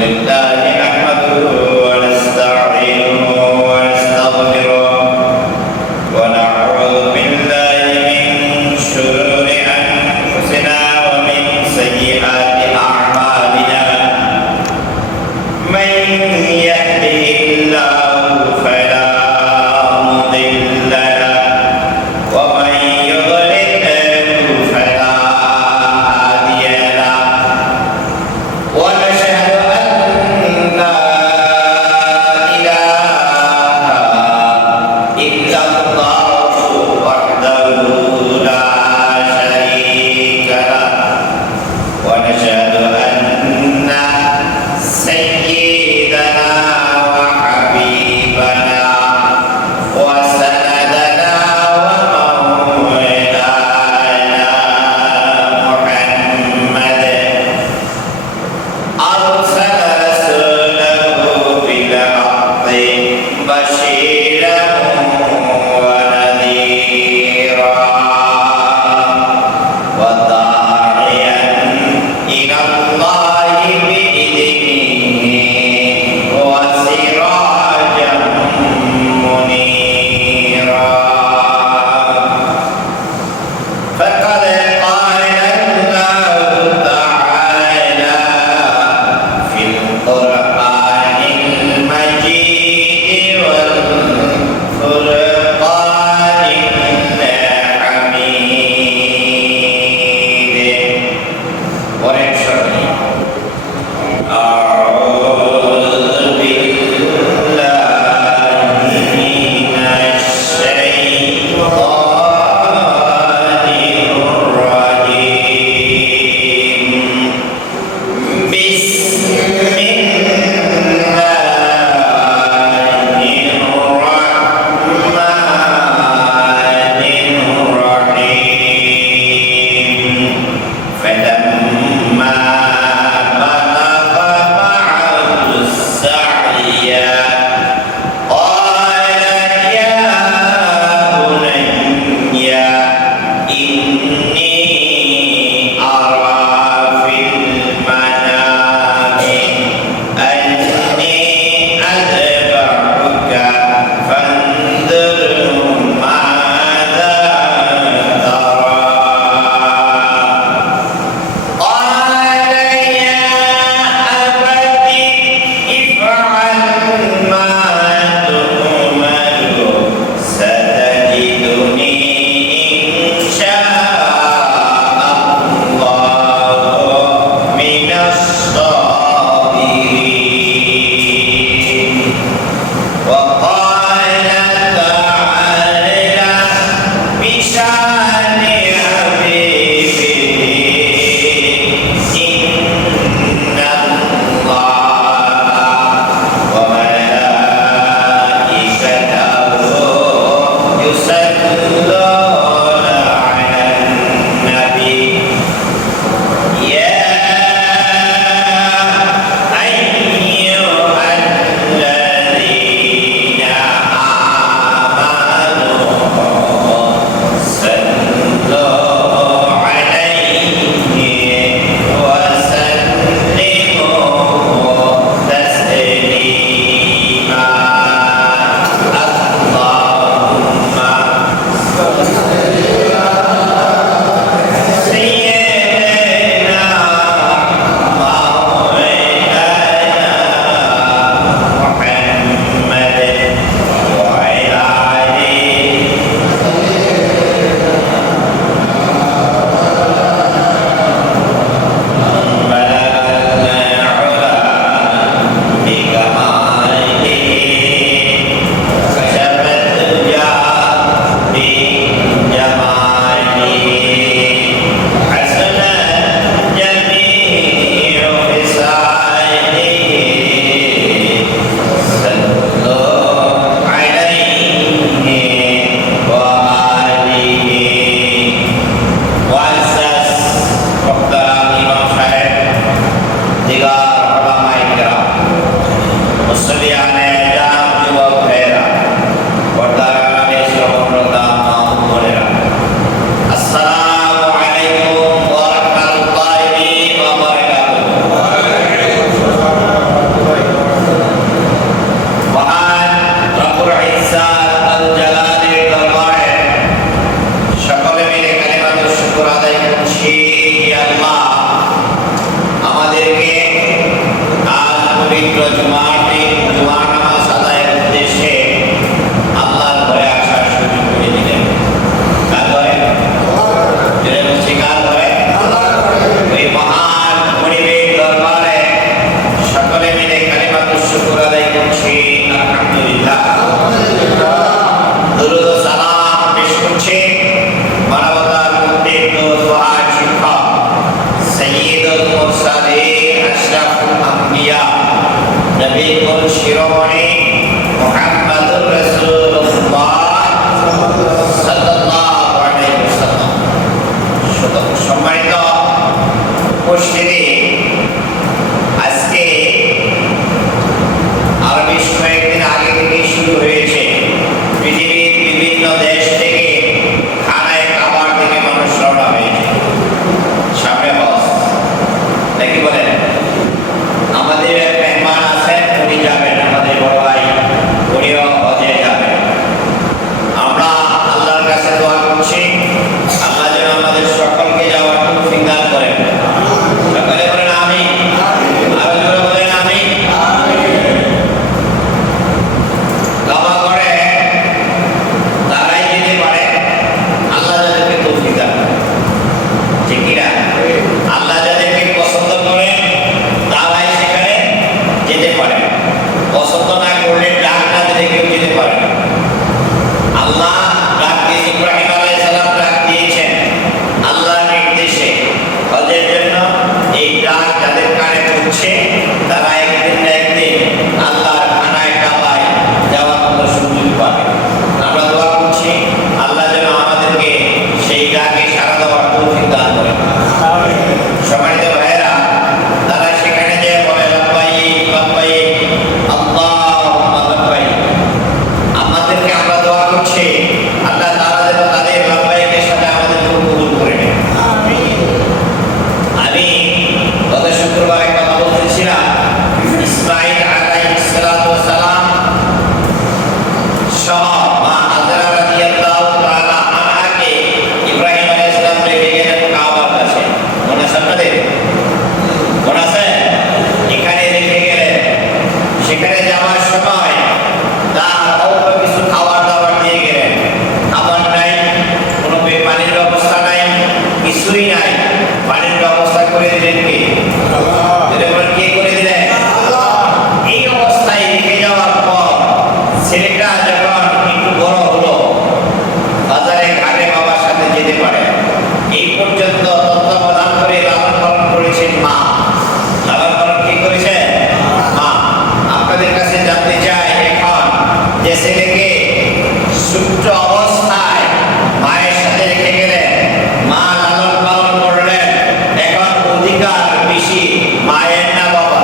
لله نحمده ونستعينه ونستغفره ونعوذ بالله من شرور أنفسنا ومن سيئات أعمالنا من يهده الله فلا مضل له ومن يضلل فلا هادي له ونشهد أن لا إله إلا الله وحده لا شريك له ونشهد أن سيدنا وحبيبنا وسندنا ومولانا محمد أرسل رسوله بالحق بشيرا ونذيرا وداعيا إلى الله بإذنه وسراجا منيرا فقد قال الله تعالى في القرآن المجيد والفرقان আল্লাহ ডাক দিয়ে ইব্রাহিম আলাইহিস সালাম ডাক দিয়েছেন আল্লাহর নির্দেশে। হজের জন্য এই ডাক যাদের কানে পড়ছে তারা একদিন না একদিন আল্লাহর খানায় কাবায় যাওয়ার মতো সুযোগ পাবে। আমরা দোয়া করছি আল্লাহ যেন আমাদেরকে সেই ডাকে সাড়া দেওয়ার তৌফিক দান করেন। সম্মানিত ভাইয়েরা, তারা সেখানে যে বলে লব্বাইক লব্বাইক আল্লাহুম্মা লব্বাইক, আমাদেরকে আমরা দোয়া করছি আল্লাহ তাআলা যেন তাদের লব্বাইকের সাথে আমাদেরকে কবুল করে নেন। আমি গত শুক্রবারে কথা বলতেছিলাম ইসমাঈল আলাইহিস সালাতু ওয়াস সালাম সহ মা হাজরা রাদিয়াল্লাহু তাআলা আনহাকে ইব্রাহিম আলাইহিস সালাম রেখে গেলেন কাবার কাছে। মনে আছে আপনাদের? মনে আছে? এখানে রেখে গেলেন। সেখানে যাওয়ার সময় তার অল্প কিছু খাবার দাবার দিয়ে গেলেন। খাবার নাই, কোনো পানির ব্যবস্থা নাই, কিছুই নাই। পানির ব্যবস্থা করে দিলেন কে? কে করে দিলেন? এই অবস্থায় রেখে যাওয়ার পর ছেলেটা যখন একটু বড় হলো, বাজারে ঘাটে বাবার সাথে যেতে পারে, এই পর্যন্ত তত্ত্বাবধান করে লালন পালন করেছেন মা। লালন পালন কি করেছেন? মা। আপনাদের কাছে জানতে চাই, এখন যে ছেলেকে সুপ্ত অবস্থায় মায়ের সাথে রেখে গেলেন, মা লালন পালন করলেন, এখন অধিকার বেশি মায়ের না বাবা?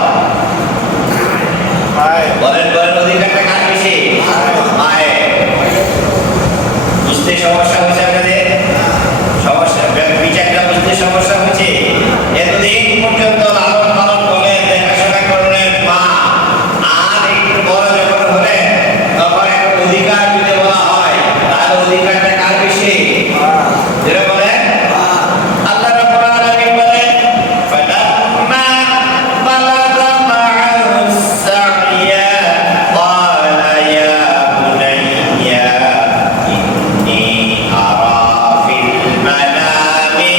বলেন বলেন, অধিকারটা কার বেশি? মায়ের। বুঝতে সমস্যা হচ্ছে আপনাদের? সমস্যা বিচারটা বুঝতে সমস্যা হচ্ছে। এতদিন পর্যন্ত লালন পালন করলেন, দেখাশোনা করলেন মা, আর একটু বড় যখন হলেন তখন একটা অধিকার যদি বলা হয় তাহলে অধিকারটা কার বেশি? যেটা বলেন আল্লাহ রাব্বুল আলামিন বলেন ফালাম্মা বালাগা মা'আহু সা'য়া ক্বালা ইয়া বুনাইয়া ইন্নী আরা ফিল মানামি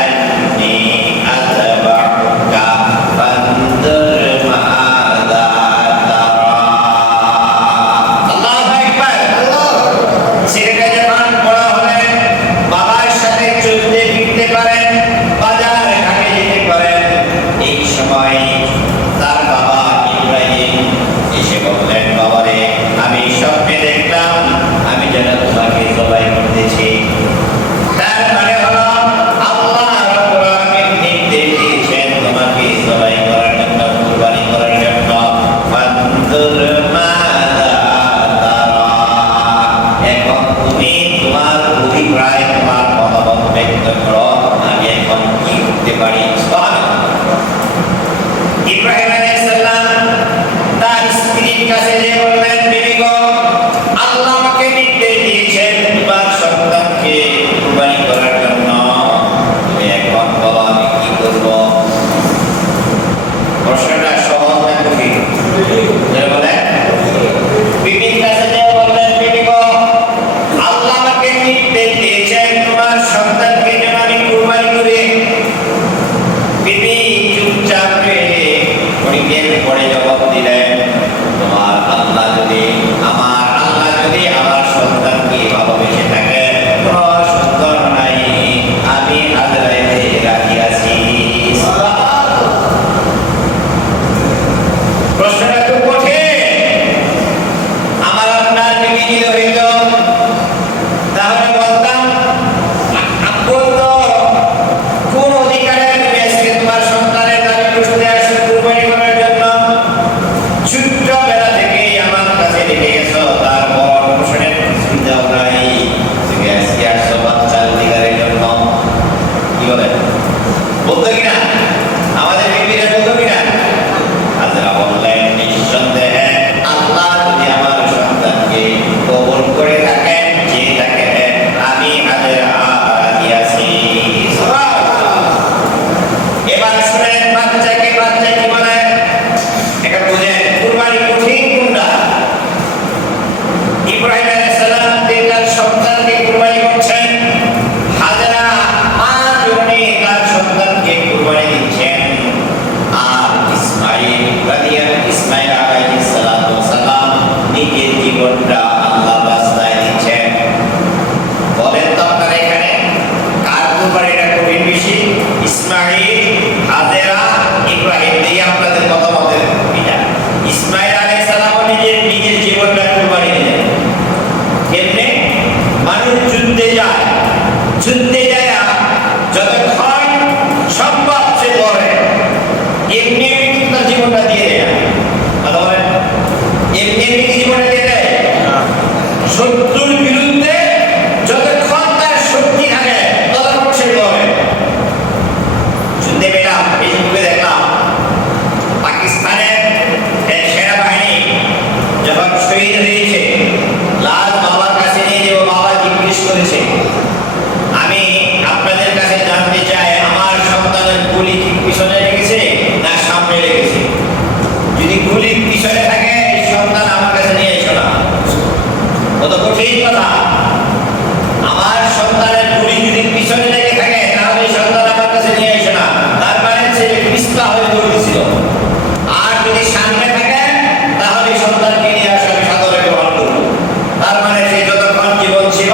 আন্নী আযবাহুকা ফানজুর মাযা তারা। আল্লাহু আকবার। ছেলেটা যখন বড় হলেন, বাবার সাথে চলতে ফিরতে পারেন, বাজার ঘাটে যেতে পারেন, এই সময় তার বাবা ইব্রাহিম এসে বললেন, বাবারে আমি স্বপ্নে দেখলাম আমি যেন তোমাকে জবাই করতেছি। তার মানে হলো আল্লাহ রাব্বুল আলামিন নির্দেশ দিয়েছেন তোমাকে জবাই করার জন্য, কুরবানি করার জন্য। ফানজুর মাযা তারা, এখন তুমি তোমার অভিপ্রায়, তোমার মতামত ব্যক্ত করো, আমি এখন কি করতে পারি। ইব্রাহিম আলাইহিস সালাম তার স্ত্রীর কাছে যে বললেন, বিবি গো, আল্লাহ আমাকে নির্দেশ দিয়েছেন তোমার সন্তানকে কুরবানি করার জন্য, তুমি এখন বলো আমি কি করব। প্রশ্নটা সহজ না কঠিন? বলেন। বিবির কাছে যে বললেন, বিবি গো, আল্লাহ আমাকে নির্দেশ দিয়েছেন তোমার সন্তানকে যেন আমি কুরবানি করি। যুদ্ধে যায় যতক্ষণ সম্ভব সে লড়ে, এমনি কিন্তু তার জীবনটা দিয়ে দেয় না। কথা বলেন, এমনি কি জীবনটা দিয়ে দেয়? শত্রুর বিরুদ্ধে যতক্ষণ তার শক্তি থাকে ততক্ষণ সে লড়ে। যুদ্ধে পেলাম, এই যুদ্ধে দেখলাম পাকিস্তানের সেনাবাহিনী যখন শহীদ হয়েছে, লাল বাবার কাছে নিয়ে যে বাবা জিজ্ঞেস করেছে, আমি আপনাদের কাছে জানতে চাই আমার সন্তানের গুলি কি পিছনে লেগেছে না সামনে লেগেছে? যদি গুলি পিছনে থাকে এই সন্তান আমার কাছে নিয়ে এসো না। কত কঠিন কথা! আমার সন্তানের গুলি যদি পিছনে লেগে থাকে তাহলে এই সন্তান আমার কাছে নিয়ে এসো না। তার মানে সে পিছলা হয়ে দৌড়েছিল। আর যদি সামনে থাকে তাহলে সন্তানকে নিয়ে আসা আমি সাদরে গ্রহণ করবো। তার মানে সে যতক্ষণ জীবন ছিল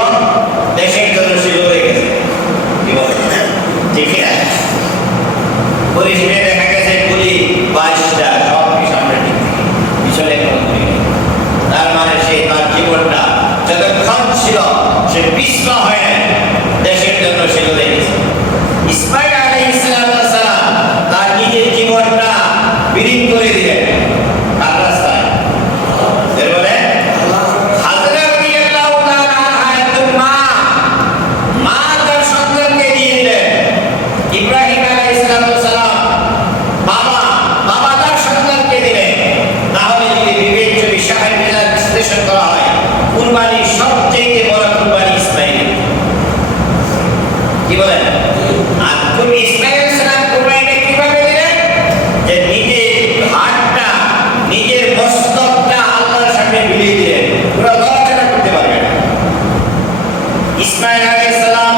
দেশের জন্য সে লড়ে গেছে। ঠিক আছে, পরিশেষে দেখা গেছে গুলি 22টা সব সামনে দিক থেকে, পিছনে কোনো গুলি নেই। তার মানে সে তার জীবনটা যতক্ষণ ছিল সে পিছলা হয় না, দেশের জন্য সে লড়ে গেছে। ইসমাঈল আলাইহিস সালাম তার নিজের জীবনটা বিলীন করে দিলেন কার রাস্তায়? এর বলে হযরত রাদিয়াল্লাহু তাআলা আনহা একজন মা তার সন্তানকে দিয়ে দিলেন। ইব্রাহিম আলাইহিস সালাম বাবা তার সন্তানকে দিলেন। তাহলে যদি বিবেচ্য বিষয় বিশ্লেষণ করা হয়, কুরবানির সবচেয়ে বড় কুরবানি ইসমাঈল। কি বলেন? আর ইসমাঈল আলাইহিস সালাম কুরবানিটা কিভাবে দিলেন? যে নিজের হাতটা, নিজের মস্তকটা আল্লাহর সামনে বিলিয়ে দিলেন, পুরো লড়াচড়া করতে পারবে না। ইসমাঈল আলাইহিস সালাম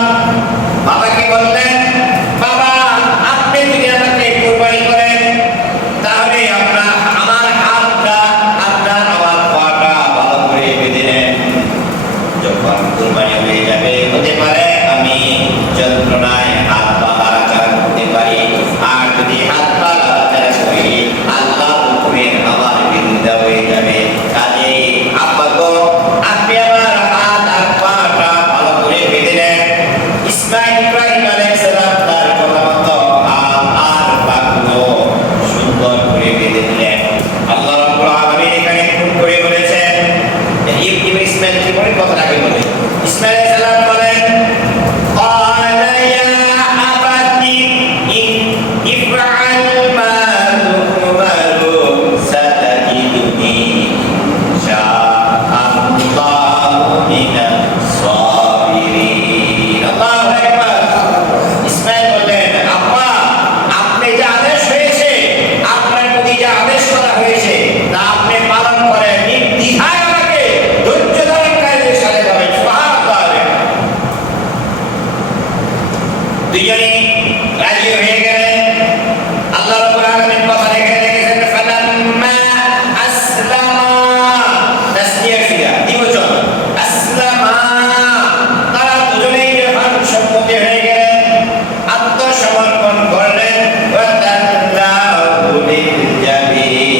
বাবাকে বললেন, বাবা আপনি যদি আমাকে কুরবানি করেন তাহলে আমার হাতটা আপনার আমার পাটা ভালো করে বেঁধে নেন। যখন কুরবানি হয়ে যাবে হতে পারে আমি যন্ত্রণায় হাত পা নাড়াচাড়া করতে পারি, আর যদি হাত পা নাড়াচাড়া করি আল্লাহর হুকুমে আমার বিরুদ্ধে হয়ে যাবে। কাজেই আব্বা গো আপনি আমার হাত আর পাটা ভালো করে বেঁধে নেন। ইব্রাহিম আলাইহিস সালাম তার কথা মতো হাত আর পাগুলো সুন্দর করে বেঁধে দিলেন। আল্লাহ রাব্বুল আলামিন এখানে খুব করে বলেছেন, ইসমাঈল কি বলে কথাটাকে বলে ইসমাঈল আলাইহিস সালাম বলেন, ক্বালা ইয়া আবাতি ইফআল মা তু'মারু সাতাজিদুনি ইনশাআল্লাহু মিনাস সাবিরিন। আল্লাহু আকবার। ইসমাঈল বললেন, আব্বা আপনি যে আদেশ হয়েছে, আপনার প্রতি যে আদেশ করা হয়েছে তা আপনি পালন করেন, নির্দ্বিধায় আমাকে ধৈর্য ধারণকারীদের সাথে যাবেন। সুবহানাল্লাহ। দুজনেই রাজি হয়ে গেলেন। আল্লাহ রাব্বুল আলামিন কথা রেখে রেখেছেন, ফালাম্মা আসলামা, তাসনিয়া ফিয়া দ্বিবচন, আসলামা, তারা দুজনেই যখন সম্মতি হয়ে গেলেন, আত্মসমর্পণ করলেন, ওয়াতাল্লাহু লিল-জাবিন,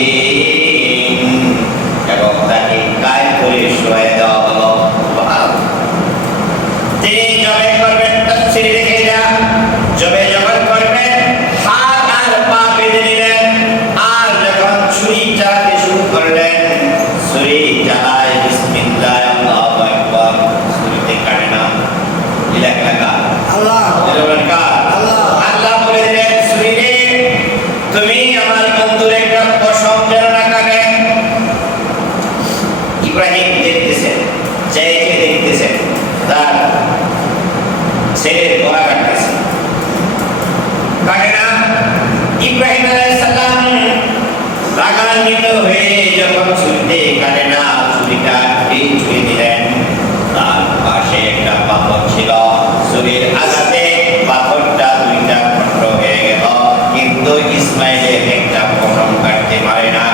এবং তাকে কায় করে শোয়ায় দেওয়া হলো। তিনি জবে করবেন, তাফসীরে লিখে যা জবে যখন করবেন হাত আর পা বেঁধে নিলেন, আর যখন ছুরি চালাতে শুরু করলেন ছুরি চালায় বিসমিল্লাহ আল্লাহু আকবার, ছুরিতে কাটে না, লাগা আল্লাহ আল্লাহ বলে দিলেন, ছুরি রে তুমি আমার বন্ধুর একটা পশম যেন না কাটে। ইব্রাহিম দেখতেছেন, চাইতে দেখতেছেন তার ছেলের গলা কাটতেছে, কাটে না। ইব্রাহিম আলাইহিস সালাম রাগান্বিত হয়ে যখন ছুরিতে কাটে না, ছুরিটা ছুঁয়ে দিলেন। তার পাশে একটা পাথর ছিল, ছুরির আঘাতে পাথরটা দুইটা খণ্ড হয়ে গেল, কিন্তু ইসমাঈলের একটা পশম কাটতে পারে না।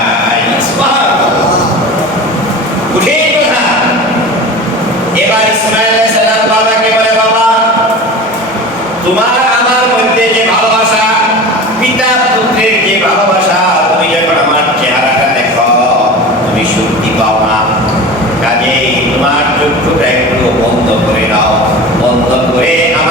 উঠেই কথা। এবার ইসমাঈল আলাইহিস সালাম বাবাকে বলে, বাবা তোমার আমার মধ্যে যে ভালোবাসা, পিতা পুত্রের যে ভালোবাসা, তুমি যখন আমার চেহারাটা দেখো তুমি শক্তি পাও না, কাজেই তোমার চক্ষুটা একটু বন্ধ করে দাও, বন্ধ করে আমার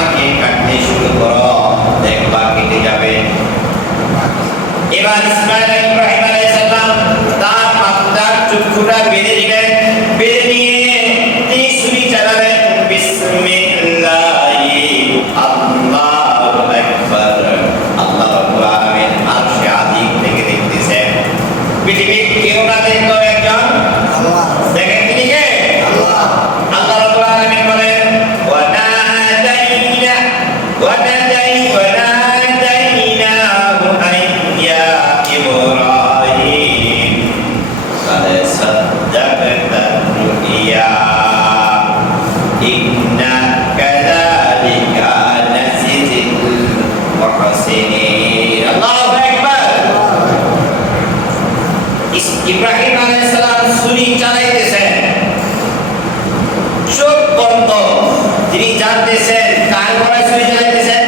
তিনি জানতেছেন কার গলায় ছুরি চালাইতেছেন?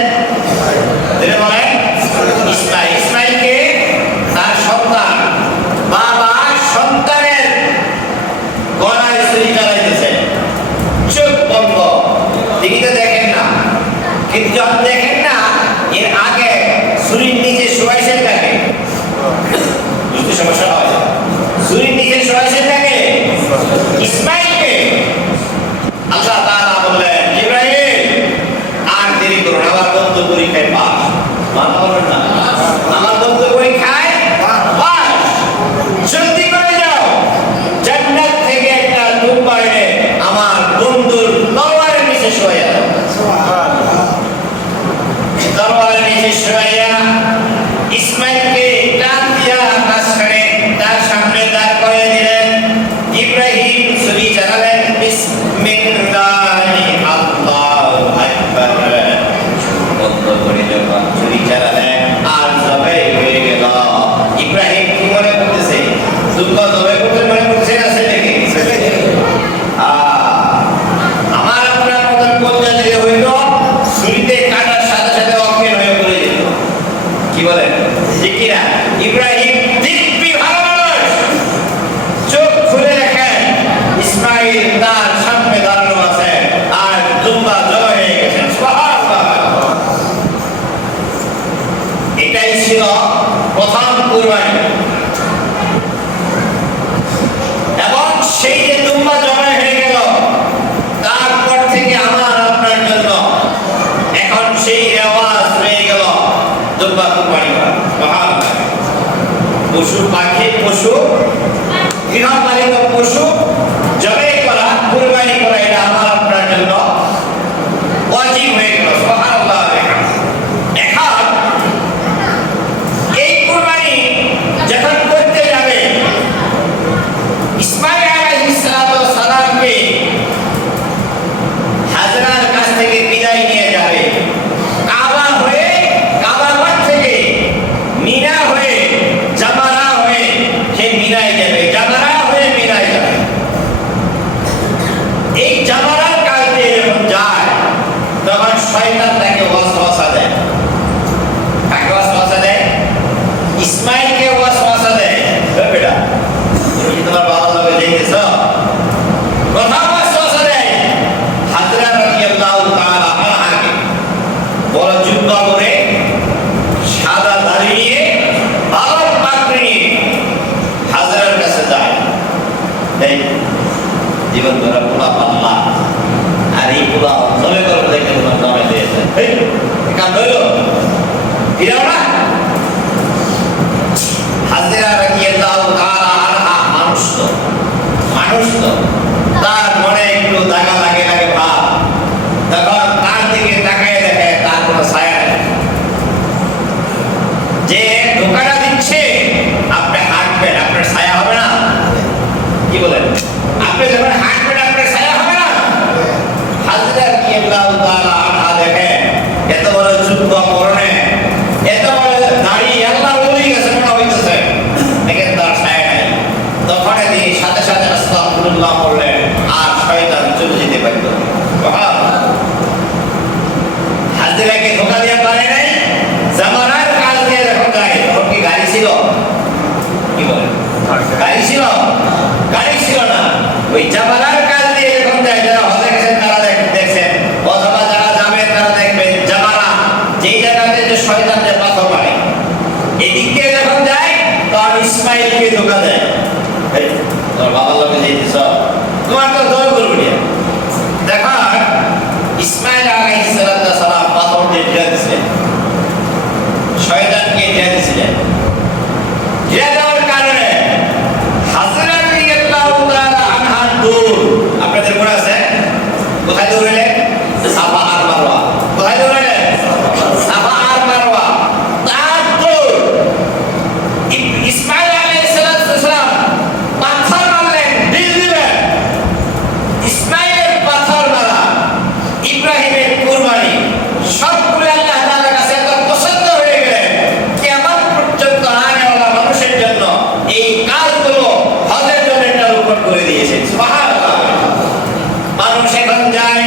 বলেন ইসমাইল। ইসমাইলকে তার সন্তান, বাবা সন্তানের গলায় ছুরি চালাইতেছেন। চোখ বন্ধ, তিনি তো দেখেন না। কিন্তু যখন দেখেন না, এর আগে ছুরির নিচে শোয়াইছেন তাকে। বুঝতে সমস্যা হয়? ছুরির নিচে শোয়াইছেন তাকে ইসমাইলকে। আল্লাহ তাআলা বললেন, ইব্রাহিম আর দেরি করুন, আমার বন্ধু পরীক্ষায় পাস। মানা বলেন না, আমার বন্ধু পরীক্ষায় পাস, জলদি করে যাও, জান্নাত থেকে একটা দুম্বা এনে আমার বন্ধুর তরবারের নিচে শোয়া দাও। তরবারের নিচে শোয়া ইসমাইলকে টান দিয়া আকাশ ছেড়ে তার সামনে দাঁড় করে দিলেন। ইব্রাহিম ছুরি চালালেন, বিসমিল্লাহি আল্লাহু আকবার বন্ধ করে যখন ছুরি চালালেন আর জবাই হয়ে গেল। ইব্রাহিম কি মনে করতেছে? দুঃখ জবাই করতে মনে করছে না ছেলেকে? আমার আপনার মতন কলজা যদি হইল, ছুরিতে কাটার সাথে সাথে অজ্ঞান হয়ে পড়ে যেত। কি বলেন ঠিক কিনা? ইব্রাহিম দিব্যি ভালো মানুষ, চোখ খুলে দেখেন ইসমাইল তার সামনে দাঁড়ানো আছে আর দুম্বা জবাই হয়ে গেছেন। সুবহানাল্লাহ। এটাই ছিল প্রথম কুরবানি। এবং সেই যে দুম্বা জবাই হয়ে গেল, তারপর থেকে আমার আপনার জন্য এখন সেই রেওয়াজ হয়ে গেল দুম্বা কুরবানি করা। সুবহানাল্লাহ। পশু পাখি, পশু গৃহপালিত পশু জবাই করা, কুরবানি করা, এটা আমার আপনার জন্য ওয়াজিব হয়ে গেল। সুবহানাল্লাহ। এখন এই কুরবানি যখন করতে যাবে, ইসমাইল আলাইহিস সালামকে হাজরার কাছ থেকে বিদায় নিয়ে যাবে। কাবা হয়ে, কাবাগর থেকে মিনা হয়ে, জামারা হয়ে সে মিনায় যাবে। জামারা হয়ে মিনায় যাবে। এই জামারার কাছ দিয়ে যখন যায়, তখন শয়তান তাকে ওয়াসওয়াসা দেয়। কাকে ওয়াসওয়াসা দেয়? ইসমাইলকে ওয়াসওয়াসা দেয়, বেটা তুমি কি তোমার বাবার লগে যাইতেছ? প্রথম ওয়াসওয়াসা দেয় হাজরা রাদিয়াল্লাহু তাআলা আনহাকে। বড় জুব্বা পরে, সাদা দাড়ি নিয়ে, ভালো পাগড়ি নিয়ে হাজরার কাছে যায়। এই জীবন ধরা পোলা পাল্লা, আর এই পোলা জমে করে দেখে তোমার জমে দিয়েছে। এই কাম হইল ফিরাও না। হাজরা রাদিয়াল্লাহু তাআলা আনহা মানুষ তো, মানুষ তো, তার মনে একটু দাগা লাগে লাগে ভাব। তখন তার দিকে তাকায় দেখে তার কোনো ছায়া নেই। যে ধোকাটা দিচ্ছে, আপনি হাঁটবেন, আপনার ছায়া হবে না? কি বলেন? আপনি যখন হাঁটবেন, আপনার ছায়া হবে না? হাজরা রাদিয়াল্লাহু তাআলা আনহা দেখেন এত বড় যুব্বা পরনে, এত বড় দাড়ি, আল্লাহর ওলি গেছে মনে হইতেছে, দেখেন তার ছায়া নাই। তখন তিনি সাথে সাথে আস্তাগফিরুল্লাহ বললেন, আর শয়তান চলে যেতে পারত। হাজরাকে ধোকা দিয়ে পারে নাই। জামানার কাজ দিয়ে যখন যায়, তখন কি গাড়ি ছিল? কি বলেন? গাড়ি ছিল? গাড়ি ছিল না। ওই জামানার কাজ দিয়ে যখন যায়, যারা হজে গেছেন তারা দেখছেন, অথবা যারা যাবেন তারা দেখবেন, জামানা যেই জায়গাতে যে শয়তান যে পাথর মারে, এদিক দিয়ে যখন যায়, তখন ইসমাইলকে ধোকা দেয়। তোমার বাবার লোকে যেতেছ, তোমার তো দর করবি। দেখো ইসমাইল আলাইহিস সালাম পাথর দিয়ে ঘিরে দিয়েছিলেন, শয়তানকে ঘিরে দিয়েছিলেন। ঘিরে দেওয়ার কারণে হাজরা রাদিয়াল্লাহু তাআলা আনহার দৌড়, আপনাদের মনে আছে? কোথায় দৌড়ালেন? সাফা আর মারওয়া। কোথায় দৌড়ালেন? সাফা আর মারওয়া। তার দৌড় ইসমাইল আলাইহিস সালাম পাথর মারলেন, ঢিল দিলেন। ইসমাইলের পাথর মারা, ইব্রাহিমের কুরবানি, সবগুলো আল্লাহ তাআলার কাছে এত পছন্দ হয়ে গেলেন, কিয়ামত পর্যন্ত আনেওয়ালা মানুষের জন্য এই কাজগুলো হজের জন্য চালু করে দিয়েছেন। সুবহানাল্লাহ। মানুষ এখন যায়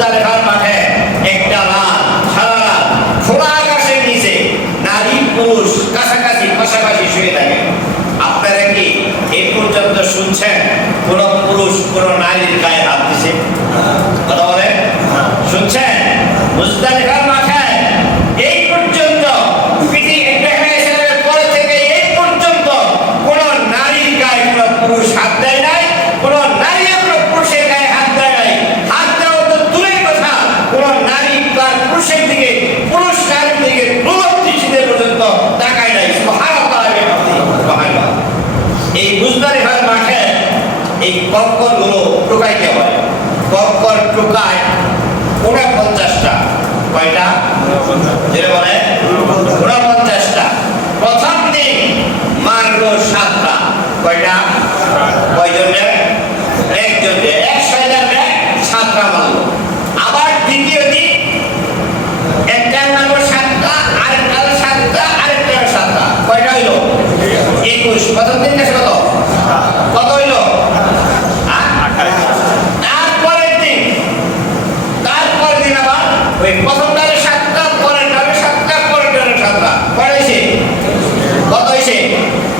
মুজদালিফার মাঠে একটা রাত, সারা রাত খোলা আকাশের নিচে নারী পুরুষ কাছাকাছি পাশাপাশি শুয়ে থাকে। আপনারা কি এই পর্যন্ত শুনছেন কোন পুরুষ কোন নারীর গায়ে হাত দিছে? কথা বলেন, শুনছেন? মুজদালিফার মাঠে এই পর্যন্ত ইব্রাহিমের পরে থেকে এই পর্যন্ত কোন নারীর গায়ে কোন পুরুষ হাত দেয় নাই, কোন নারী কোন পুরুষের গায়ে হাত দেয় নাই। হাত দেওয়া তো দূরের কথা, কোন নারী তার পুরুষের দিকে, পুরুষ নারীর দিকে দৃষ্টিতে পর্যন্ত তাকায় নাই। সুবহানাল্লাহ। এই মুজদালিফার মাঠে এই কক্কর গুলো টোকাইতে হয়। কক্কর টোকায় 49টা। কয়টা? যেটা বলে 49টা। প্রথম দিন মারলো 7টা। কয়টা? কয়জনে? একজনে। এক শয়তানে 7টা মারলো। আবার দ্বিতীয় দিন একটা মারলো 7টা, আরেকটা 7টা, আরেকটা 7টা। কয়টা হইলো? 21। প্রথম দিন কত? কত হইলো? 28। তারপরের দিন আবার ওই প্রথমটারে 7টা, পরেরটারে 7টা, পরেরটারে 7টা। কয় হইছে? কত হইছে?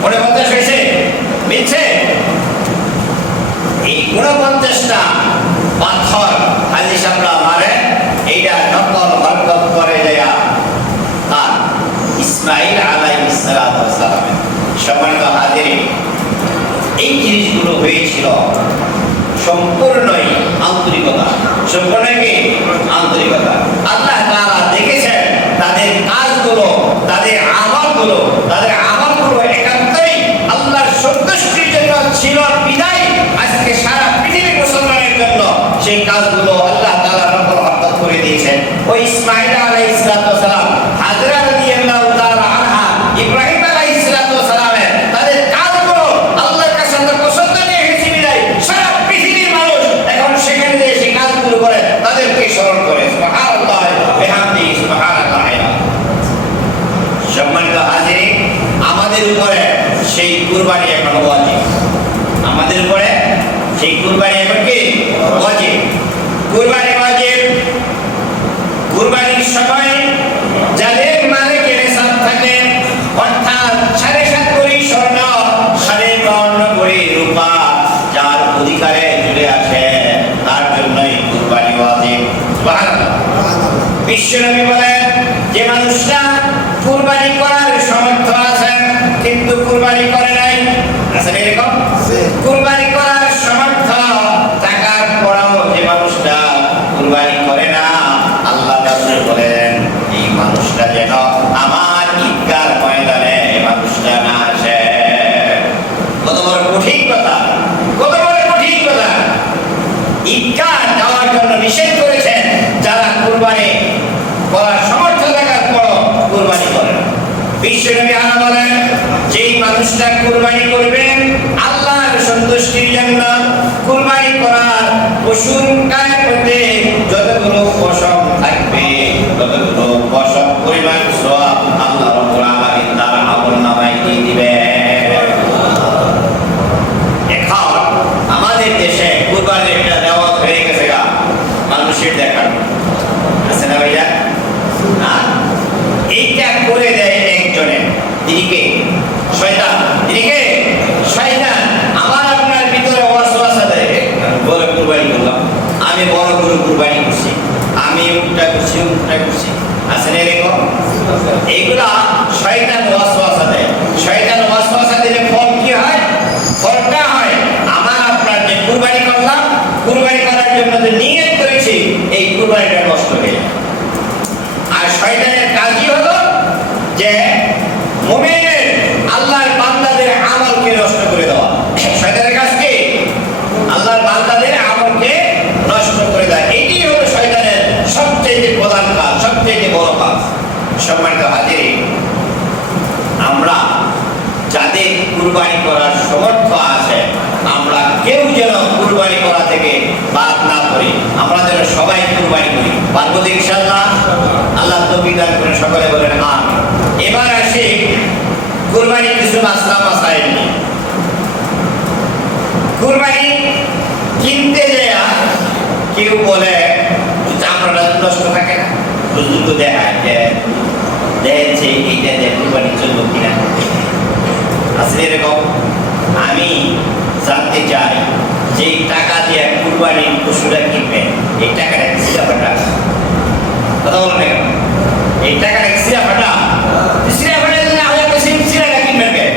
49 হইছে। মিলছে? এই 49টা পাথর হাজি সাহেবরা মারে। এইটা নকল হরকত করে দেয়া আর ইসমাঈল আলাইহিস সালাম। সম্মানিত হাজিরিন, এই জিনিসগুলো হয়েছিল সম্পূর্ণই আন্তরিকতা। সম্পূর্ণ কি? আন্তরিকতা। আল্লাহ তাআলা দেখেছেন তাদের কাজগুলো, তাদের আমলগুলো একান্তই আল্লাহর সন্তুষ্টির জন্য ছিল বিদায় আজকে সারা পৃথিবীর মুসলমানের জন্য সেই কাজগুলো আল্লাহ তাআলা নকল হরকত করে দিয়েছেন। ওই ইসমাঈল আলাইহিস সালাম, হাজরা রাদিয়াল্লাহু তাআলা আনহা, ইব্রাহিম আলাইহিস সালামের তাদের কাজগুলো আল্লাহর কাছে পছন্দ নিয়ে হয়েছে বিদায় সারা পৃথিবীর মানুষ এখন সেখানে যে সেই কাজগুলো করে তাদেরকে স্মরণ করে। সুবহানাল্লাহ বিহামদিহি সুবহানাল্লাহ। সম্মানিত হাজিরিন, আমাদের উপরে সেই কুরবানি এখন ওয়াজিব। আমাদের উপরে সেই কুরবানি এখন কি? ওয়াজিব। কুরবানি ওয়াজিব। কুরবানির সময় যাদের মালিকের নিসাব থাকে, অর্থাৎ 7.5 ভরি স্বর্ণ, 52 ভরি রূপা যার অধিকারে চলে আসে তার জন্যই কুরবানি ওয়াজিব। সুবহানাল্লাহ। বিশ্বনবী বলেন, যে মানুষটা কুরবানি করার সামর্থ্য আছে কিন্তু কুরবানি করে নাই, আছে এরকম? কুরবানি করার সামর্থ্য থাকার পরেও যে মানুষটা কুরবানি করে না, আল্লাহ রাসূল বলেন এই মানুষটা যেন আমার ঈদগাহর ময়দানে মানুষটা না আসে। কত বড় কঠিন কথা, কত বড় কঠিন কথা। ঈদগাহ যাওয়ার জন্য নিষেধ করেছেন যারা কুরবানি করার সামর্থ্য থাকার পরও কুরবানি করে না। বিশ্বনবী আনা বলেন, যেই মানুষটা কুরবানি করবেন আল্লাহর সন্তুষ্টির জন্য, কুরবানি করার পশুর গায়ের মধ্যে যতগুলো পশম থাকবে ততগুলো পশম পরিমাণ সওয়াব আল্লাহ রাব্বুল আলামিন তার আমলনামায় দিয়ে দিবেন। এখন আমাদের দেশে কুরবানির একটা দেওয়াত হয়ে গেছে গা, মানুষের দেখার আছে না ভাইয়া? এইটা করে দেয় একজনে, তিনি কে? শয়তান। তিনি কে? শয়তান। আমার আপনার ভিতরে ওয়াসওয়াসা দেয়, বড় কুরবানি করলাম, আমি বড় গরু কুরবানি করছি, আমি উল্টা করছি, উল্টা করছি, আছে না এরকম? এইগুলা শয়তান ওয়াসওয়াসা দেয়। শয়তান ওয়াসওয়াসা দিলে ফল কি হয়? ফলটা হয় আমার আপনার যে কুরবানি করলাম, কুরবানি করার জন্য যে নিয়ত করেছি এই কুরবানিটা নষ্ট হয়ে যায়। আর শয়তানের কাজই হলো যে মুমিনের আল্লাহর বান্দাদের আমলকে নষ্ট করে দেওয়া। শয়তানের কাজ কি? আল্লাহর বান্দাদের আমলকে নষ্ট করে দেয়। এটি হলো শয়তানের সবচেয়ে প্রধান কাজ, সবচেয়ে বড় কাজ। সম্মানিত হাজিরিন, আমরা যাদের কুরবানি করার সামর্থ্য আছে আমরা কেউ যেন কুরবানি করা থেকে বাদ না করি। আমরা যেন সবাই কুরবানি করি। পারবো তো ইনশাআল্লাহ? আল্লাহ তৌফিক দান করে সকলে বলেন আমিন। এবার আসি কুরবানি কিছু মাসলা মাসাইল নিয়ে। কুরবানি কিনতে যায় কেউ বলে নষ্ট থাকে না, বুজুর্গ দেখায় যে দেখছে এইটা যে কুরবানির জন্য কিনা। আসলে এরকম আমি জানতে চাই যে টাকা দিয়ে কুরবানির পশুরা কিনবেন, এই টাকাটা কি সিরাফাটা? কথা বলো না কেন? এই টাকাটা কি সিরাফাটা? সিরাফাটা না হলে আপনি সিরাটা কিনবেন কেন?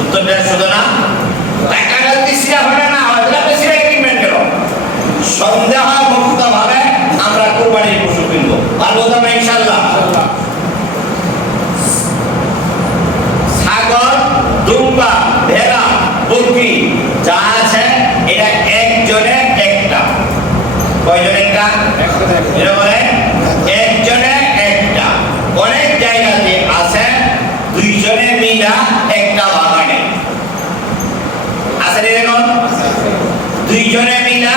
উত্তরটা শুধু না, টাকাটা যদি সিরাফাটা না হয় তাহলে আপনি সিরা কিনবেন কেন? সন্দেহ মুক্ত ভাবে আমরা কুরবানির পশু কিনবো, পারবো তো আমরা ইনশাআল্লাহ। ছাগল, দুম্বা, ভেড়া, বকরি যা আছে এটা একজনে একটা। কয়জন একটা? এটা বলে একজনে একটা। অনেক জায়গাতে আছে দুইজনে মিলা একটা বাগানে আছে, এরকম দুইজনে মিলা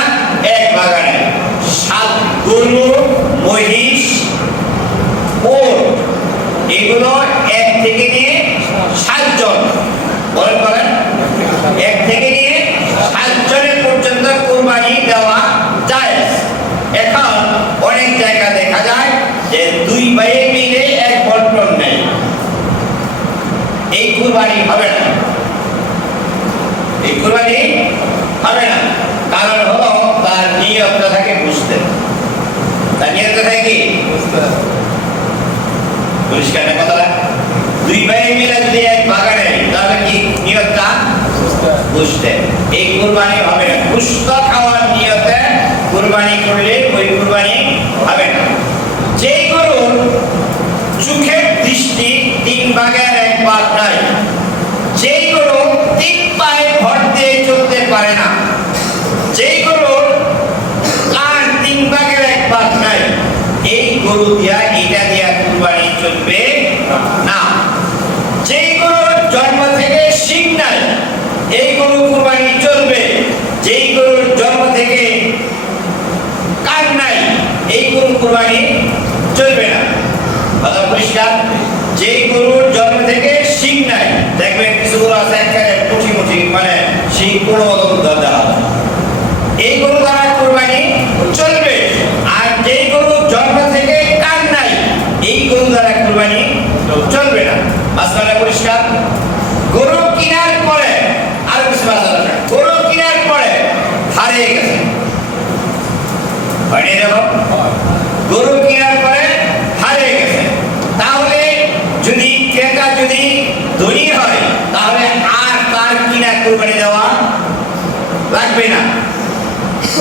এক বাগানে। সাত গরু, মহিষ, ওট এগুলো এক থেকে নিয়ে 7 জন, বলেন বলেন, এক থেকে নিয়ে 7 জনের পর্যন্ত কুরবানি দেওয়া যায়। এখন অনেক জায়গা দেখা যায় যে দুই ভাইয়ে মিলে এক বন্টন নেই, এই কুরবানি হবে না, এই কুরবানি হবে না। কারণ হলো তার নিয়তটা থাকে বুঝতে, তার নিয়তটা থাকে কি পরিষ্কার না কথাটা? দুই ভাই মিলে যদি এক বাগানে তাহলে কি নিয়তটা বুঝতে, এই কুরবানি হবে না। গোশত খাওয়ার নিয়তে কুরবানি করলে ওই কুরবানি হবে না। যেই গরুর চোখের দৃষ্টি 3 ভাগের 1 ভাগ নাই, যেই গরু 3 পায়ে ভর দিয়ে চলতে পারে না, যেই গরুর কান 3 ভাগের 1 ভাগ নাই, এই গরু দিয়া এটা দিয়া কুরবানি চলবে না। যেই গরুর জন্ম থেকে শিং নাই, এই গরু কুরবানি চলবে। যেই গরুর জন্ম থেকে কান নাই, এই গরু কুরবানি চলবে না। কথা পরিষ্কার? যেই গরুর জন্ম থেকে শিং নাই, দেখবেন কিছু গরু আছে একেবারে মুঠি মুঠি, মানে শিং কোনো মতো দেওয়া হয়, এই গরু দ্বারা কুরবানি চলবে। আর যেই গরু জন্ম থেকে কান নাই, এই গরু দ্বারা কুরবানি চলবে না। মাসলা পরিষ্কার? গরু কেনার পরে আর কিছু মাসলা আছে, গরু কেনার পরে হারিয়ে গেছে, হয়নি? দেখো, গরু কেনার পরে হারিয়ে গেছে, তাহলে যদি ক্রেতা যদি ধনী হয় তাহলে আর তার কিনা কুরবানি দেওয়া লাগবে না।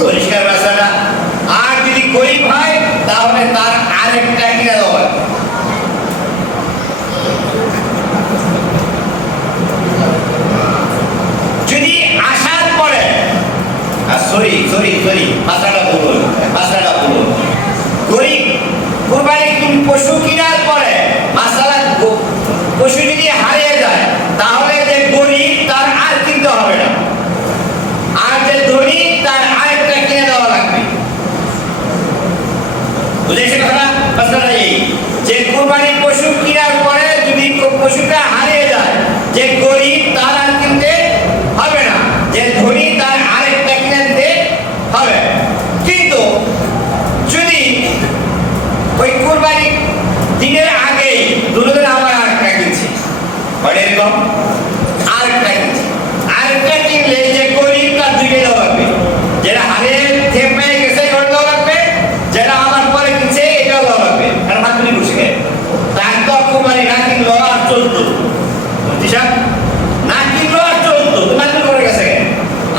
পরিষ্কার ভাষাটা? আর যদি গরিব হয় তাহলে তার আরেকটা কিনা দেওয়া লাগবে। যদি আসার পরে গরিব কুরবানি পশু কেনার পরে মাসালা পশু যদি হারিয়ে যায় তাহলে যে গরিব তার আর কিনতে হবে না, আর যে ধনী তার আরেকটা কিনে দেওয়া লাগবে। বুঝেছেন কথা? মাসালা এই যে কুরবানি পশু কেনার পরে যদি পশুটা হারিয়ে যায়, যে গরিব তার আর কিনতে হবে না, যে ধনী তার আরেকটা কিনে দিতে হবে। কিন্তু যদি ওই কুরবানি দিনের আগে দুদিন আবার আরেকটা কিনছে, এরকম আরেকটা কিনছে, আরেকটা কিনলে যে গরিব তার দুইটা দেওয়া লাগবে, যেটা হারিয়ে থেমে গেছে ওটা দেওয়া লাগবে, যেটা আমার পরে কিনছে এটাও দেওয়া লাগবে। কারণ মাতুরি বসে তার তো কুরবানি না কিনলো আর চলতো, না কিনলো আর চলতো, মাতুরি করে গেছে।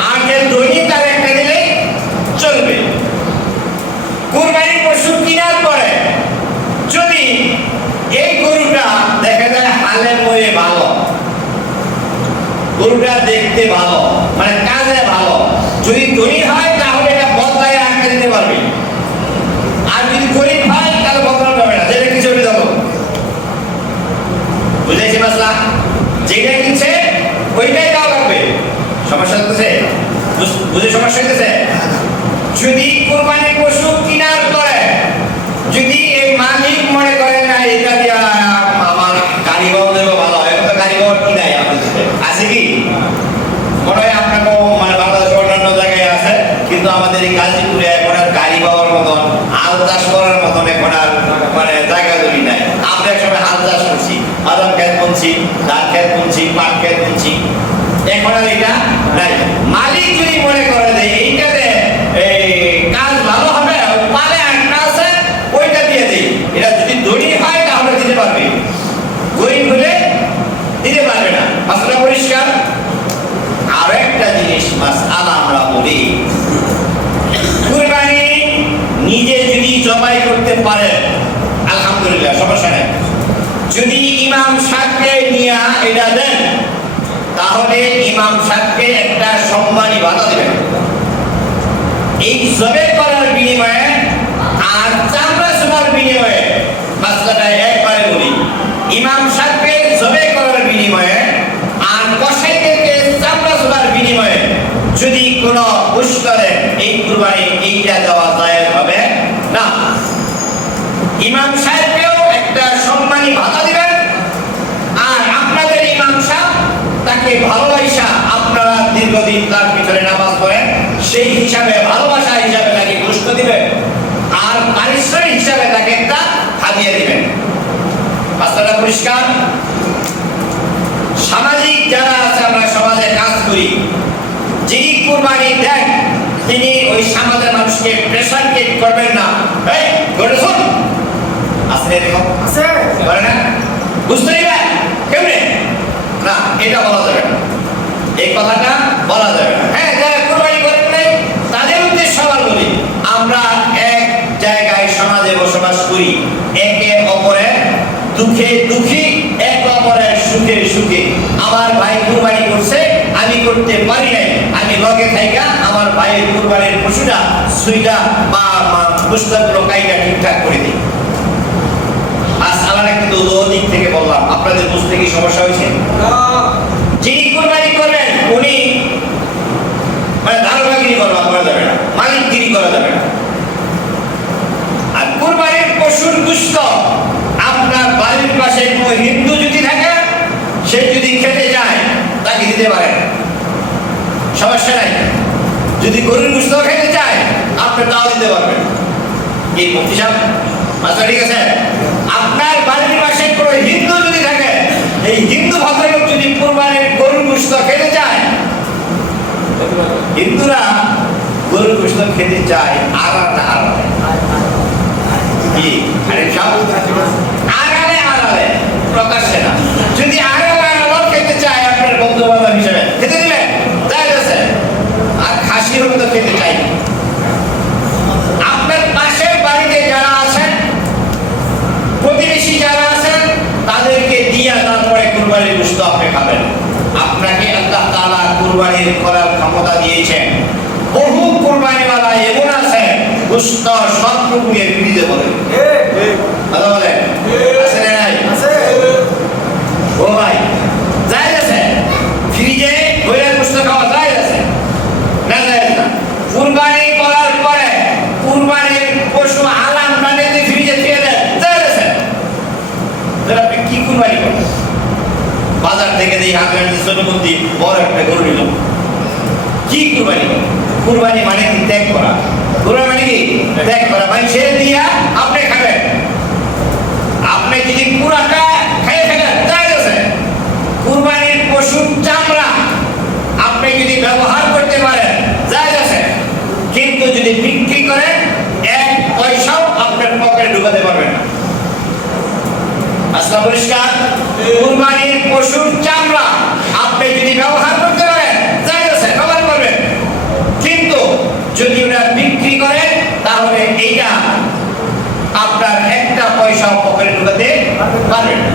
আর যে ধনী তার একটা দিলে চলবে। কুরবানি পশু কেনার পরে যদি এই গরুটা দেখা যায় হালে ময়ে ভালো, গরুটা দেখতে ভালো, মানে কাজে ভালো, যদি ধনী হয় তাহলে এটা বদলায় আঁকা দিতে পারবে, আর যদি গরিব হয় তাহলে বদলানো যাবে না, যেটা কিছু দেবো। বুঝেছি মাসলা? যেটা কিনছে ওইটাই দেওয়া লাগবে। সমস্যা হচ্ছে? বুঝে সমস্যা হইতেছে? যদি কুরবানি পশু কেনার পরে যদি এই মালিক মনে করে না এটা দিয়া আমার গাড়ি বাবু দেবো ভালো হয়, তো গাড়ি বাবু কি নাই আমাদের আছে কি? মনে হয় আপনাকে মানে বাংলাদেশ অন্যান্য জায়গায় আছে, কিন্তু আমাদের এই গাজীপুরে এখন আর গাড়ি পাওয়ার মতন হাল চাষ করার মতন এখন আর মানে জায়গা জমি নাই। আমরা একসময় হাল চাষ করছি, বাদাম ক্ষেত বুনছি, ধান ক্ষেত বুনছি, পাট ক্ষেত বুনছি, এখন আর এটা নাই। মালিক যদি মনে করে যে এইটাতে এই কাজ ভালো হবে, পালে একটা আছে ওইটা দিয়ে দিই, এটা যদি ধনী হয় তাহলে দিতে পারবে, গরিব হলে দিতে পারবে না। মাসলা পরিষ্কার। আর একটা জিনিস মাসআলা আমরা বলি, কুরবানি নিজে যদি জবাই করতে পারে আলহামদুলিল্লাহ সমস্যা নেই। যদি ইমাম সাহেবকে নিয়ে এটা দেন তাহলে ইমাম সাহেবকে একটা সম্মানী ভাতা দেবেন এই জবাই করার বিনিময়ে। আর চামড়া ছোড়ার বিনিময়ে মাসলাটা একবারে বলি, ইমাম সাহেবকে জবাই করার বিনিময়ে আর কসাইদেরকে চামড়া ছোড়ার বিনিময়ে যদি কোনো ঘুষ করে এই কুরবানি এইটা দেওয়া জায়েজ হবে না। ইমাম সাহেবকেও একটা সম্মানী ভাতা দিবেন, আর আপনাদের ইমাম সাহেব তাকে ভালোবাসা আপনারা দীর্ঘদিন তার পিছনে নামাজ পড়েন সেই হিসাবে ভালোবাসা হিসাবে তাকে ঘুষ দিবেন, আর পারিশ্রমিক হিসাবে তাকে একটা হাদিয়া দিবেন। রাস্তাটা পরিষ্কার। সামাজিক যারা আছে, আমরা সমাজে কাজ করি, যিনি কুরবানি দেন তিনি ওই সমাজের মানুষকে প্রেশার ক্রিয়েট করবেন না। এই গড়ে শোন আসলে এরকম আছে বলে না, বুঝতে দিবেন কেমনে না, এটা বলা যাবে না, এই কথাটা বলা যাবে না। হ্যাঁ, যারা কুরবানি করেন নাই তাদের উদ্দেশ্যে সবার বলি, আমরা এক জায়গায় সমাজে বসবাস করি, একে অপরের দুঃখে দুঃখী, এক অপরের সুখে সুখে। আমার ভাই কুরবানি করছে, আমি করতে পারি নাই, আমি লগে থাইকা আমার ভাইয়ের কুরবানির পশুটা সুইটা বা পুস্তকগুলো কাইটা ঠিকঠাক করে দিই। আজ আলাদা কিন্তু দিক থেকে বললাম, আপনাদের বুঝতে কি সমস্যা হয়েছে? যিনি কুরবানি করবেন উনি মানে ধারণাগিরি করা যাবে না, মালিকগিরি করা যাবে না। আর কুরবানির পশুর গোশত আপনার বাড়ির পাশে কোনো হিন্দু যদি থাকে, সে যদি খেতে যায় তাকে দিতে পারেন, সমস্যা নাই। যদি গরুর গোশত খেতে চায় আপনি তাও দিতে পারবেন। এই মুফতি সাহেব মাথা ঠিক আছে? আপনার বাড়ির পাশে কোনো হিন্দু যদি থাকে, এই হিন্দু ভদ্রলোক যদি কুরবানির গরুর গোশত খেতে চায়, হিন্দুরা গরুর গোশত খেতে চায় আড়ালে আড়ালে, কি আরে সব আড়ালে আড়ালে, প্রকাশ্যে না। যদি আড়ালে আড়ালে খেতে চায় আপনার বন্ধু বান্ধব হিসেবে খেতে দিবেন, তাই আছে। আর খাসি হলে তো খেতে চাই। আপনার পাশের বাড়িতে যারা আছেন, প্রতিবেশী যারা আছেন, তাদেরকে দিয়ে তারপরে কুরবানির গোশত আপনি খাবেন। আপনাকে আল্লাহ তাআলা কুরবানির করার ক্ষমতা দিয়েছেন। বহু কুরবানিওয়ালা এমন আছে গোশত সবটুকু ফ্রিজে বলে কথা বলে আছে না নাই? ও ভাই যাই আছে ফ্রিজে বইয়ের গোশত খাওয়া যায় আছে না? যায় না। কুরবানি করার পরে কুরবানির পশু আলাম বানিয়ে ফ্রিজে দিয়ে দেয়, যায় আছে। আপনি কি কুরবানি করেন? বাজার থেকে দিয়ে হাতে সোনমন্দি বড় একটা গরু নিল, কি কুরবানি? কুরবানি মানে কি ত্যাগ করা। কুরবানি মানে কি ত্যাগ করা, মানে ছেড়ে দিয়া আপনি খাবেন। আপনি যদি পুরাটা খাইয়ে ফেলেন তাই আছে। কুরবানির পশুর চামড়া আপনি যদি ব্যবহার করতে পারেন যাই আছে, কিন্তু যদি বিক্রি করেন এক পয়সাও আপনার পকেটে ঢুকাতে পারবেন না। আসলে পরিষ্কার। কুরবানির পশুর চামড়া আপনি যদি ব্যবহার করতে পারেন যাই আছে, ব্যবহার করবেন, কিন্তু যদি ওরা বিক্রি করেন তাহলে এইটা আপনার একটা পয়সাও পকেটে ঢুকাতে পারবেন না।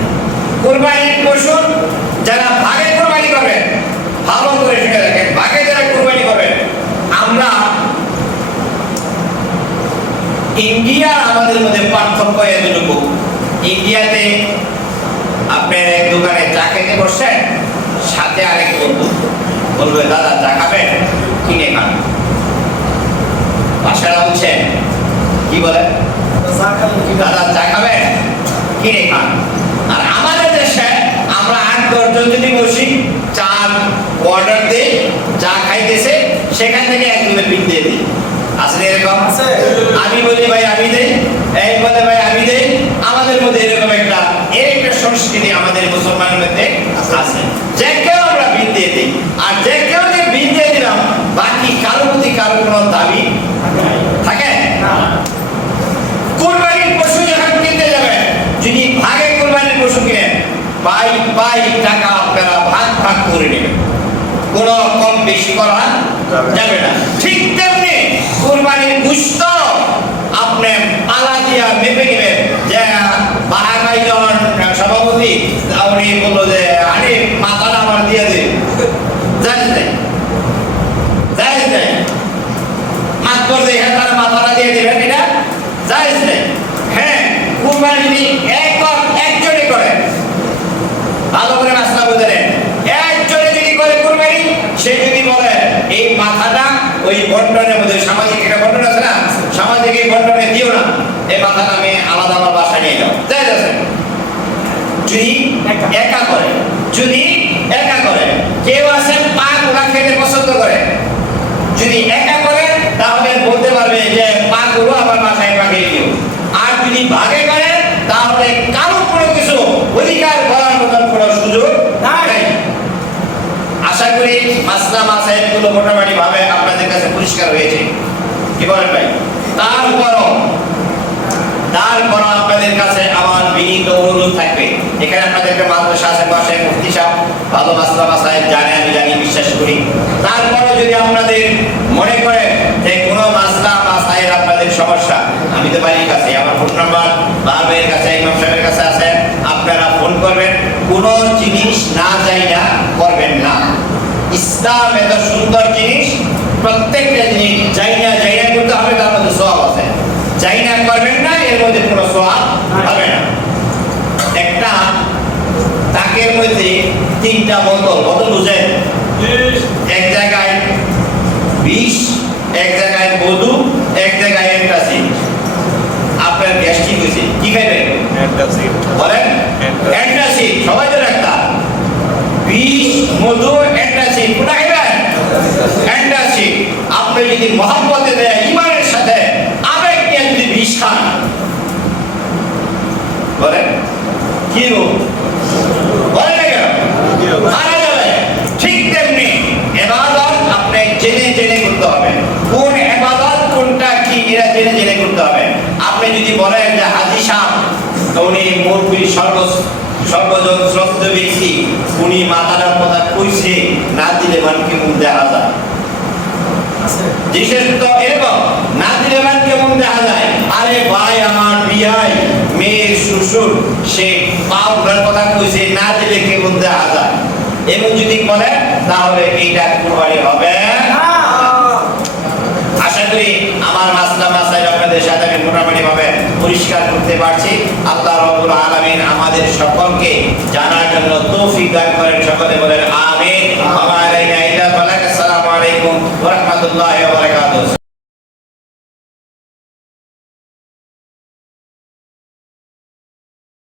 কুরবানির পশুর যারা ভাগে কুরবানি করবেন, ভালো করে শিখে রাখেন, ভাগে যারা কুরবানি করবেন, আমরা ইন্ডিয়া আমাদের মধ্যে পার্থক্য এতটুকু। ইন্ডিয়াতে আপনার এক দোকানে চা খেতে বসছেন, সাথে আরেক বন্ধু বলবে দাদা চা খাবেন, কিনে খান। ভাষাটা বলছেন কি বলে, দাদা চা খাবেন, কিনে খান। আর আমাদের দেশে আমরা 8-10 জন যদি বসি, চা অর্ডার দিই, চা খাইতেছে, সেখান থেকে একজনের বিল দিয়ে দিই। বেশি করা যাবে না। ঠিক তেমনি কুরবানির গোশত আপনি পালা দিয়া মেপে নেবেন। যে বাহাকাই যখন সভাপতি উনি বললো যে আরে মাথাটা আমার দিয়ে দে, জানিস নাই জানিস নাই মাত করতে হ্যাঁ তার মাথাটা দিয়ে দেবেন, এটা জানিস নাই। হ্যাঁ, কুরবানি যদি একজনে করে, ভালো করে রাস্তা বুঝলেন, একজনে যদি করে কুরবানি, সে যদি বলে এই মাথাটা ওই বন্টনের মধ্যে, সামাজিক একটা বন্টন আছে না, সামাজিক এই বন্টনে দিও না, এই মাথাটা আমি আলাদা আমার বাসায় নিয়ে যাও, যাই আছে। যদি একা করে, যদি একা করে, কেউ আছে পা গুলা খেতে পছন্দ করে, যদি একা করে তাহলে বলতে পারবে যে পা গুলো আমার মাথায় পাঠিয়ে দিও। আর যদি ভাগে করে তাহলে কারো কোনো কিছু অধিকার করার মতন কোনো সুযোগ নাই। আশা করি মাসলা মাসাইল গুলো মোটামুটি ভাবে আপনাদের কাছে পরিষ্কার হয়েছে, কি বলেন ভাই? তারপরও আপনাদের কাছে আমার বিনীত অনুরোধ থাকবে, এখানে আপনাদের একটা মাদ্রাসা আছে পাশে, মুফতি সাহেব ভালো মাসলা মাসাইল জানে, আমি জানি, বিশ্বাস করি। তারপরে যদি আপনাদের মনে করে যে কোনো মাসলা মাসাইল আপনাদের সমস্যা, আমি তো বাড়ির কাছে, আমার ফোন নাম্বার বাবের কাছে, ইমাম সাহেবের কাছে আছে, আপনারা ফোন করবেন। কোনো জিনিস না যাই না করবেন না। ইসলাম এত সুন্দর জিনিস, প্রত্যেকটা জিনিস যাই না করতে হবে, তার মধ্যে সওয়াব আছে। যাই না করবেন না, এর মধ্যে কোনো সওয়াব হবে না। একটা তাকের মধ্যে 3টা বোতল বুঝেন, এক জায়গায় বিষ, এক জায়গায় মধু, এক জায়গায় অ্যান্টাসিড। আপনার গ্যাস্ট্রিক হয়েছে, কি খাইবেন? অ্যান্টাসিড বলেন, অ্যান্টাসিড সবাই তো একটা বিষ, মধু, অ্যান্টাসিড, কোনটা খাইবেন? অ্যান্টাসিড। আপনি যদি মহব্বতে দেয় ইমানের সাথে আবেগ নিয়ে যদি বিষ খান, বলেন কি রোগ? বলেন না কেন? মারা যাবে। ঠিক তেমনি ইবাদত আপনি জেনে করতে হবে। কোন ইবাদত কোনটা কি, এরা জেনে করতে হবে। আপনি যদি বলেন যে হাজী সাহেব উনি মুরব্বী সর্বজন শ্রদ্ধ ব্যক্তি, উনি মাতার কথা কইছে, না দিলে মানকে মুখ দেখা যায়, বিশেষ তো এরকম না দিলে মানকে মুখ দেখা যায়। আরে ভাই আমার বিয়াই মেয়ের শ্বশুর, সে পাউডার কথা কইছে, না দিলে কে মুখ দেখা যায়, এমন যদি বলে তাহলে এইটা কুরবানি হবে না। আশা করি আমার মাসলা মাসাইল আপনাদের সাথে আমি মোটামুটি ভাবে পরিষ্কার করতে পারছি। আল্লাহ রাব্বুল আলামিন আমাদের সকলকে জানার জন্য তৌফিক দান করেন, সকলে বলেন আমিন।